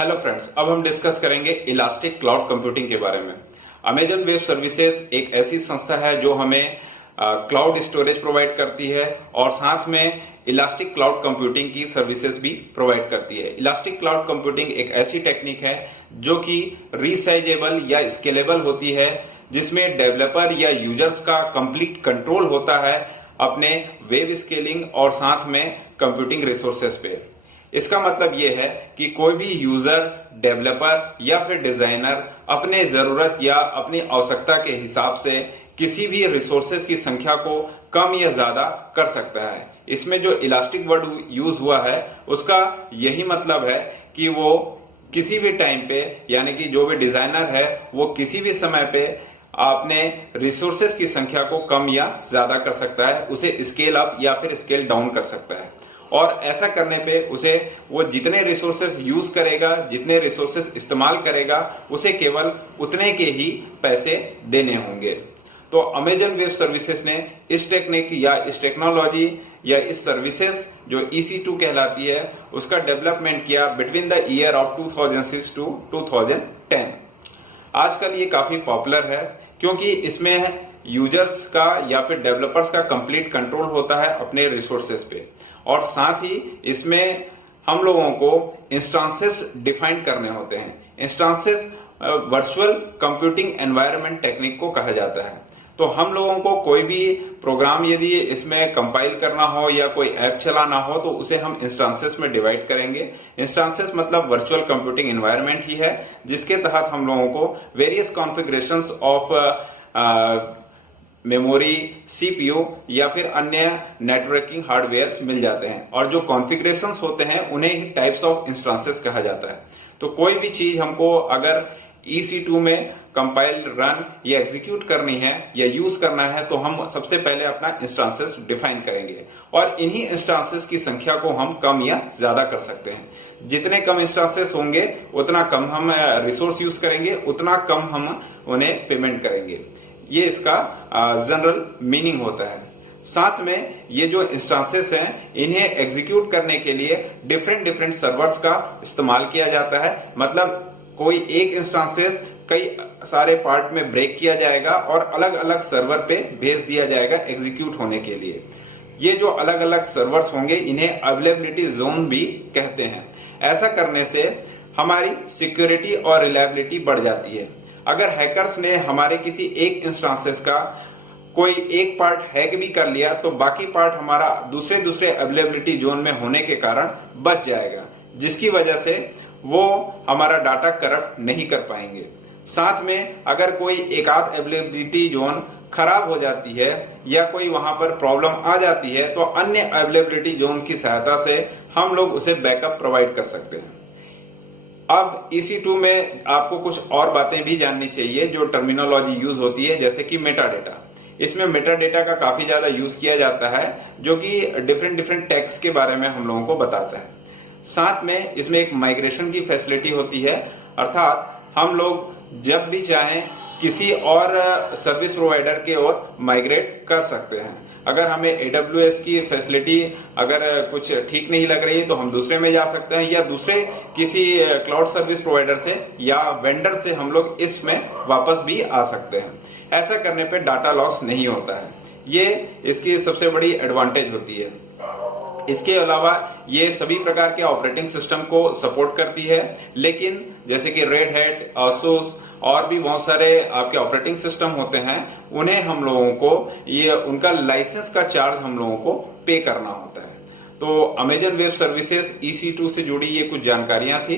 Hello friends, अब हम discuss करेंगे इलास्टिक क्लाउड कंप्यूटिंग के बारे में। अमेजन वेब सर्विसेज एक ऐसी संस्था है जो हमें क्लाउड स्टोरेज प्रोवाइड करती है और साथ में इलास्टिक क्लाउड कंप्यूटिंग की सर्विसेज भी प्रोवाइड करती है। इलास्टिक क्लाउड कंप्यूटिंग एक ऐसी टेक्निक है जो कि रिसाइजेबल या स्केलेबल होती है, जिसमें डेवलपर या यूजर्स का कंप्लीट कंट्रोल होता है अपने वेब स्केलिंग और साथ में कंप्यूटिंग रिसोर्सेज पे। इसका मतलब यह है कि कोई भी यूजर, डेवलपर या फिर डिजाइनर अपने जरूरत या अपनी आवश्यकता के हिसाब से किसी भी रिसोर्सेज की संख्या को कम या ज्यादा कर सकता है। इसमें जो इलास्टिक वर्ड यूज हुआ है उसका यही मतलब है कि वो किसी भी टाइम पे, यानी कि जो भी डिजाइनर है वो किसी भी समय पे अपने रिसोर्सेज की संख्या को कम या ज्यादा कर सकता है, उसे स्केल अप या फिर स्केल डाउन कर सकता है। और ऐसा करने पे उसे वो जितने रिसोर्सेज यूज करेगा, जितने रिसोर्सेज इस्तेमाल करेगा, उसे केवल उतने के ही पैसे देने होंगे। तो अमेजन वेब सर्विसेज ने इस टेक्निक या इस टेक्नोलॉजी या इस सर्विसेज जो EC2 कहलाती है उसका डेवलपमेंट किया between the year of 2006 to 2010। आजकल ये काफी पॉपुलर है क्योंकि इसमें यूजर्स का या फिर डेवलपर्स का कंप्लीट कंट्रोल होता है अपने रिसोर्सेज पे, और साथ ही इसमें हम लोगों को इंस्टांसेस डिफाइन करने होते हैं। Instances virtual computing environment technique को कहा जाता है। तो हम लोगों को कोई भी प्रोग्राम यदि इसमें कंपाइल करना हो या कोई ऐप चलाना हो तो उसे हम इंस्टांसेस में डिवाइड करेंगे। इंस्टांसेस मतलब वर्चुअल कंप्यूटिंग एनवायरनमेंट ही है, जिसके तहत हम लोगों को various configurations of memory, CPU या फिर अन्य नेटवर्किंग हार्डवेयर मिल जाते हैं, और जो कॉन्फ़िगरेशंस होते हैं उन्हें ही टाइप्स ऑफ इंस्टांसेस कहा जाता है। तो कोई भी चीज हमको अगर EC2 में कंपाइल, रन या एग्जीक्यूट करनी है या यूज करना है तो हम सबसे पहले अपना इंस्टांसेस डिफाइन करेंगे, और इन्हीं इंस्टांसेस की संख्या को हम कम या ज्यादा कर सकते हैं। जितने कम इंस्टांसेस होंगे उतना कम हम रिसोर्स यूज करेंगे, उतना कम हम उन्हें पेमेंट करेंगे। ये इसका जनरल मीनिंग होता है। साथ में ये जो इंस्टांसेस हैं इन्हें एग्जीक्यूट करने के लिए डिफरेंट सर्वर्स का इस्तेमाल किया जाता है। मतलब कोई एक इंस्टांसेस कई सारे पार्ट में ब्रेक किया जाएगा और अलग अलग सर्वर पे भेज दिया जाएगा एग्जीक्यूट होने के लिए। ये जो अलग अलग सर्वर्स होंगे इन्हें अवेलेबिलिटी जोन भी कहते हैं। ऐसा करने से हमारी सिक्योरिटी और रिलायबिलिटी बढ़ जाती है। अगर हैकर्स ने हमारे किसी एक इंस्टांसेस का कोई एक पार्ट हैक भी कर लिया तो बाकी पार्ट हमारा दूसरे अवेलेबिलिटी जोन में होने के कारण बच जाएगा, जिसकी वजह से वो हमारा डाटा करप्ट नहीं कर पाएंगे। साथ में अगर कोई एक आध अवेलेबिलिटी जोन खराब हो जाती है या कोई वहां पर प्रॉब्लम आ जाती है तो अन्य अवेलेबिलिटी जोन की सहायता से हम लोग उसे बैकअप प्रोवाइड कर सकते हैं। अब EC2 में आपको कुछ और बातें भी जाननी चाहिए जो टर्मिनोलॉजी यूज होती है, जैसे कि मेटा डेटा। इसमें मेटा डेटा का काफी ज्यादा यूज किया जाता है जो कि डिफरेंट टेक्स्ट के बारे में हम लोगों को बताता है। साथ में इसमें एक माइग्रेशन की फैसिलिटी होती है, अर्थात हम लोग जब भी चाहें किसी और सर्विस प्रोवाइडर के ओर माइग्रेट कर सकते हैं। अगर हमें AWS की फैसिलिटी अगर कुछ ठीक नहीं लग रही है तो हम दूसरे में जा सकते हैं, या दूसरे किसी क्लाउड सर्विस प्रोवाइडर से या वेंडर से हम लोग इसमें वापस भी आ सकते हैं। ऐसा करने पे डाटा लॉस नहीं होता है। ये इसकी सबसे बड़ी एडवांटेज होती है। इसके अलावा ये सभी प्रकार के ऑपरेटिंग सिस्टम को सपोर्ट करती है, लेकिन जैसे कि रेड हैट, ASUS और भी बहुत सारे आपके ऑपरेटिंग सिस्टम होते हैं, उन्हें हम लोगों को ये उनका लाइसेंस का चार्ज हम लोगों को पे करना होता है। तो अमेजन वेब सर्विसेज EC2 से जुड़ी ये कुछ जानकारियां थी।